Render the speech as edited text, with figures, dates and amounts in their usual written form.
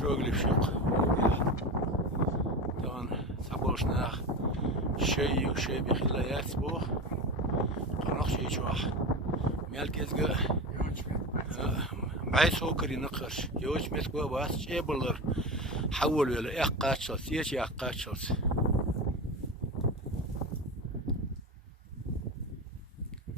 Petroglif yok. Tamam, sabahına şey bir hilayet bu. Kanak şey çok. Merkezge. Bay sokri nakış. Yoğuş mesku bas şey bulur. حول ولا إيه قاتشوس يجي قاتشوس